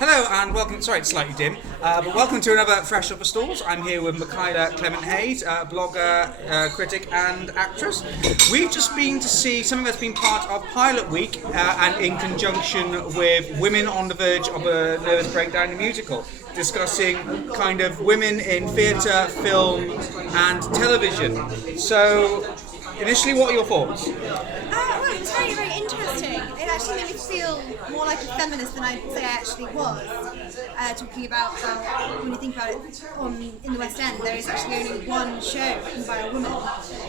Hello and welcome, sorry it's slightly dim, but welcome to another Fresh Upper Stalls. I'm here with Michaela Clement-Hayes, blogger, critic and actress. We've just been to see something that's been part of Pilot Week and in conjunction with Women on the Verge of a Nervous Breakdown, the musical, discussing kind of women in theatre, film and television. So, initially what are your thoughts? Well, it was very, very interesting. It actually made me feel more like a feminist than I'd say I actually was. Talking about how, when you think about it, in the West End, there is actually only one show written by a woman.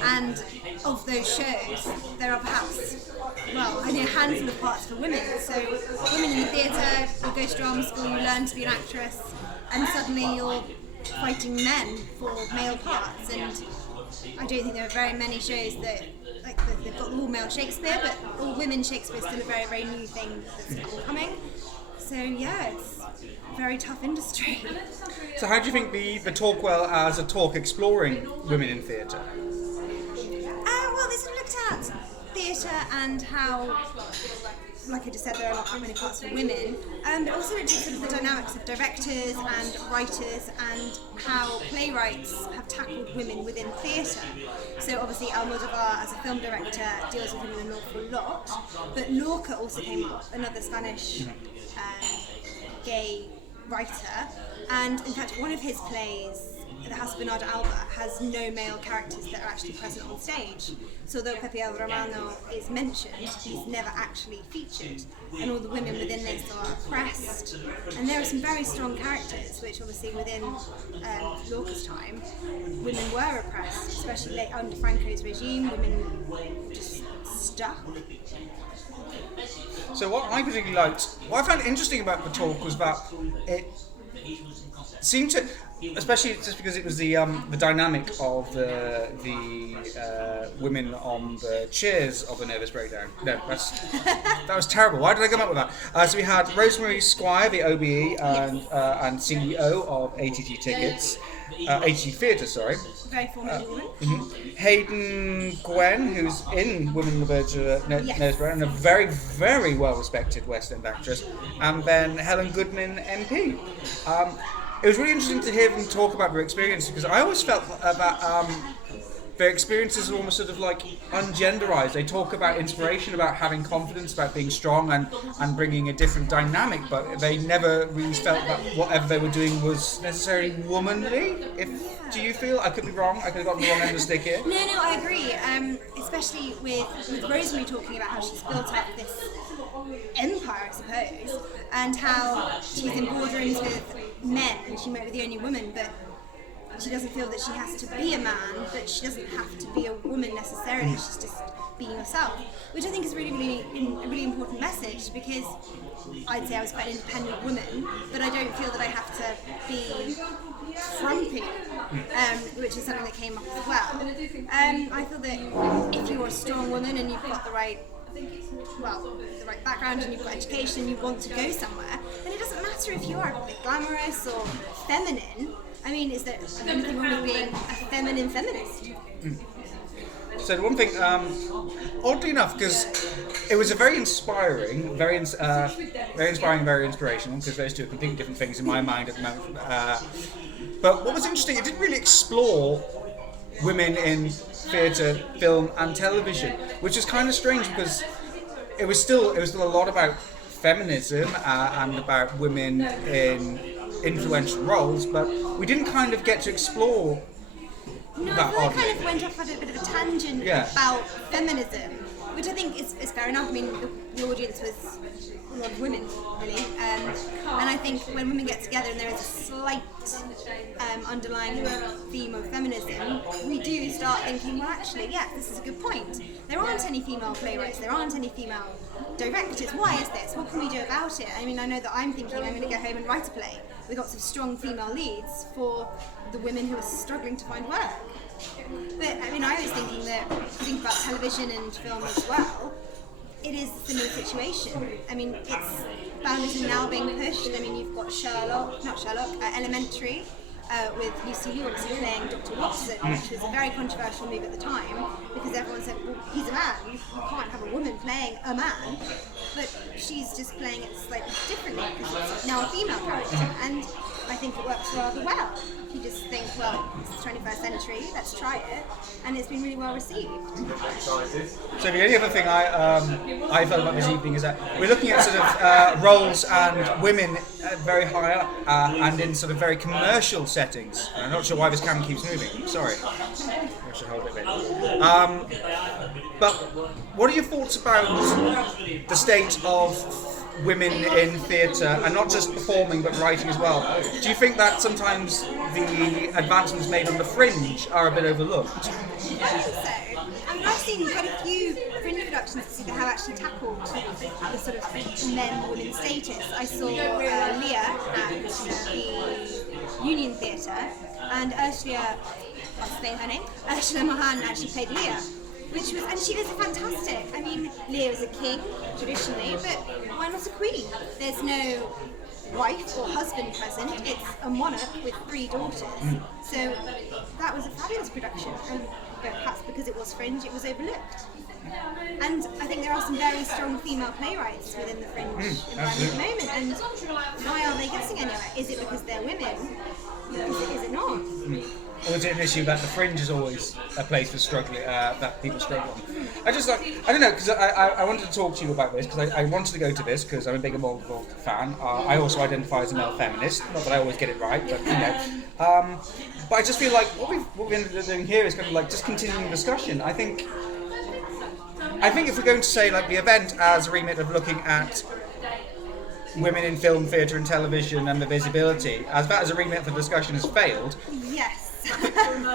And of those shows, there are perhaps, only a handful of parts for women. So, women in the theatre, you go to drama school, you learn to be an actress, and suddenly you're fighting men for male parts. And I don't think there are very many shows that, they've got all male Shakespeare, but all women Shakespeare is still a very, very new thing that's coming. So yeah, it's a very tough industry. So how do you think the Talkwell as a talk exploring women in theatre? Well, they sort of looked at theatre and how, like I just said, there are not many parts for women, but also looked at sort of the dynamics of directors and writers and how playwrights have tackled women within theatre. So obviously Almodovar as a film director deals with women an awful lot, but Lorca also came up, another Spanish gay writer, and in fact one of his plays, The House of Bernardo Alba, has no male characters that are actually present on stage. So although Pepe El Romano is mentioned, he's never actually featured. And all the women within this are oppressed. And there are some very strong characters, which obviously within Lorca's time, women were oppressed, especially late under Franco's regime, women were just stuck. So what I particularly liked, what I found interesting about the talk was that it seemed to, especially just because it was the dynamic of the women on the chairs of a nervous breakdown. No, that was terrible. Why did I come up with that? So we had Rosemary Squire, the OBE and CEO of ATT Tickets, ATT Theatre, sorry. Very formal woman. Mm-hmm. Hayden Gwen, who's in Women on the Verge of Nervous Breakdown, and a very, very well-respected West End actress, and then Helen Goodman, MP. It was really interesting to hear them talk about their experience, because I always felt that their experiences are almost sort of like ungenderized. They talk about inspiration, about having confidence, about being strong and bringing a different dynamic, but they never really felt that whatever they were doing was necessarily womanly. Do you feel? I could be wrong. I could have gotten the wrong end of the stick here. No, I agree. Especially with Rosemary talking about how she's built up this empire, I suppose, and how she's in boardrooms with men and she might be the only woman, but she doesn't feel that she has to be a man, but she doesn't have to be a woman necessarily. She's just being herself, which I think is really, really a really important message, because I'd say I was quite an independent woman, but I don't feel that I have to be frumpy, which is something that came up as well. I feel that if you're a strong woman and you've got the right background and you've got education, you want to go somewhere, then it doesn't matter if you are a bit glamorous or feminine. I mean, is there anything wrong with being a feminine feminist? So the one thing, oddly enough, because it was a very inspiring, very inspiring, very inspirational, because those two are completely different things in my mind at the moment. But what was interesting, it didn't really explore women in theatre, film and television, which is kind of strange, because it was still a lot about feminism and about women in influential roles, but we didn't kind of get to explore that. I kind of went off on a bit of a tangent about feminism, which I think is fair enough. I mean, the audience was a lot of women, really, and I think when women get together and there is a slight underlying theme of feminism, we do start thinking, well, actually, this is a good point. There aren't any female playwrights, there aren't any female directors. Why is this? What can we do about it? I mean, I know that I'm thinking I'm going to go home and write a play with lots of strong female leads for the women who are struggling to find work. But I mean, I was thinking that, if you think about television and film as well, it is a similar situation. I mean, it's feminism now being pushed. I mean, you've got Elementary, with Lucy Liu playing Dr. Watson, which was a very controversial move at the time, because everyone said, well, he's a man, you can't have a woman playing a man. but she's just playing it slightly differently because it's now a female character, and I think it works rather well. You just think, well, it's the 21st century, let's try it, and it's been really well received. So the only other thing I felt about this evening is that we're looking at sort of roles and women very high up and in sort of very commercial settings. I'm not sure why this camera keeps moving. Sorry, I should hold it a bit. But what are your thoughts about the state of women in theatre, and not just performing but writing as well? Do you think that sometimes the advancements made on the fringe are a bit overlooked? I think so. I've seen quite a few fringe productions this year that have actually tackled the sort of men-women status. I saw Leah at the Union Theatre, and Ursula, what's her name? Ursula Mohan actually played Leah. Which was, and she was fantastic. I mean, Leah was a king traditionally, but why not a queen? There's no wife or husband present. It's a monarch with 3 daughters. So that was a fabulous production, and perhaps because it was fringe, it was overlooked. And I think there are some very strong female playwrights within the fringe environment at the moment. And why are they getting anywhere? Is it because they're women? Is it not? Or is it an issue that the fringe is always a place for struggling, that people struggle on? I don't know, because I wanted to talk to you about this, because I wanted to go to this, because I'm a big Evolve fan. I also identify as a male feminist, not that I always get it right, but you know. But I just feel like what we've ended up doing here is kind of like just continuing the discussion. I think if we're going to say like the event as a remit of looking at women in film, theatre and television and the visibility, as that as a remit for discussion has failed. Yes.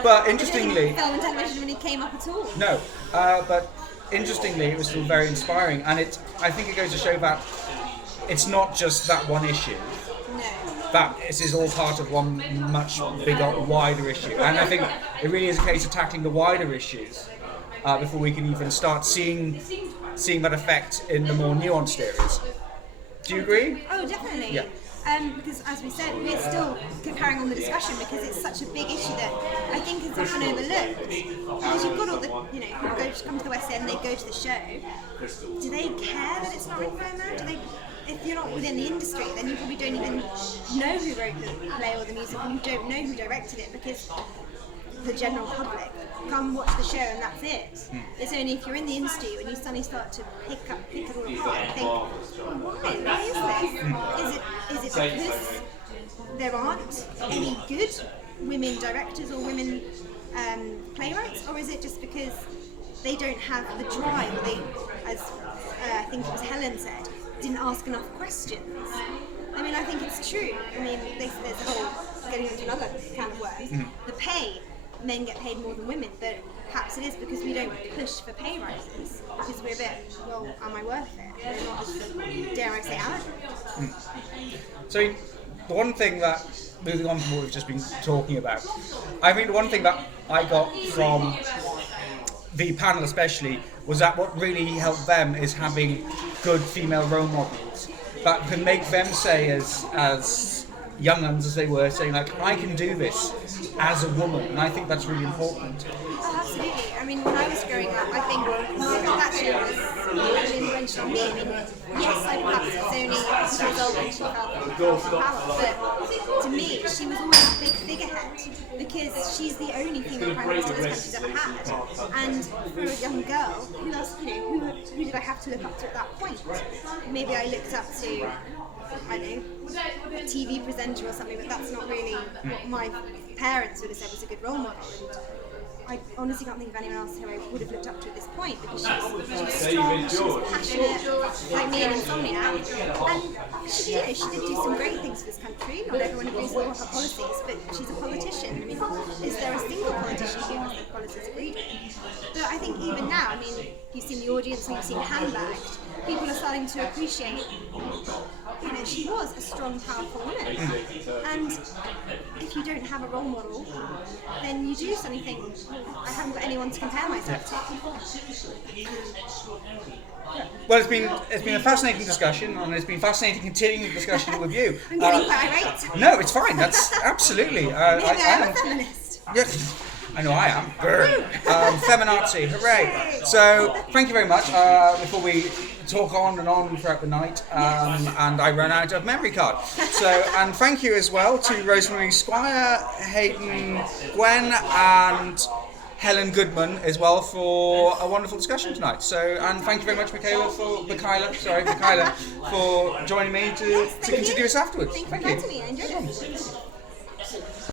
But interestingly, film and television really came up at all. No, but interestingly, it was still very inspiring, and I think it goes to show that it's not just that one issue. No. That this is all part of one much bigger, wider issue, and I think it really is a case of tackling the wider issues before we can even start seeing that effect in the more nuanced areas. Do you agree? Oh, definitely. Yeah. Because as we said, we're still carrying on the discussion because it's such a big issue that I think is often overlooked. Because you've got all the, people come to the West End, they go to the show. Do they care that it's not written by a man? If you're not within the industry, then you probably don't even know who wrote the play or the music, and you don't know who directed it, because the general public come watch the show and that's it. It's only if you're in the industry when you suddenly start to pick it all apart and think, why is this? Is it because there aren't any good women directors or women playwrights, or is it just because they don't have the drive, or they, as I think it was Helen said, didn't ask enough questions? I mean, I think it's true. I mean, there's a whole, getting into another kind of words, the pay. Men get paid more than women, but perhaps it is because we don't push for pay rises, because we're a bit, well, am I worth it? We're not just, dare I say, arrogant. So the one thing that, moving on from what we've just been talking about, I think the one thing that I got from the panel especially was that what really helped them is having good female role models that can make them say, as young uns as they were, saying like, I can do this as a woman, and I think that's really important. Oh, absolutely. I mean, when I was growing up, I think Margaret Thatcher was really influential on me. I mean, yes, I perhaps was only 6 years old when she felt power, but to me, she was almost a big figurehead, because she's the only female prime minister this country's ever had. And for a young girl, who else, who did I have to look up to at that point? Maybe I looked up to, I don't know, a TV presenter or something, but that's not really what my parents would have said was a good role model. And I honestly can't think of anyone else who I would have looked up to at this point, because she was strong, she was passionate, like me, an insomniac, and she did do some great things for this country. Not everyone agrees with all her policies, but she's a politician. I mean, is there a single politician who has their policies agreed with? But I think even now, I mean, you've seen the audience, you've seen Handbagged, people are starting to appreciate, she was a strong, powerful woman. And if you don't have a role model, then you do suddenly think, I haven't got anyone to compare myself to. Well, it's been a fascinating discussion, and it's been fascinating continuing the discussion with you. I'm getting quite irate. No, it's fine. That's absolutely. Maybe I am a feminist. Yes. I know I am. Feminazi, hooray! So, thank you very much. Before we talk on and on throughout the night, and I run out of memory card. So, and thank you as well to Rosemary Squire, Hayden, Gwen, and Helen Goodman as well for a wonderful discussion tonight. So, and thank you very much, Michaela, for joining me to continue this afterwards. Thank you for inviting me. I enjoyed it.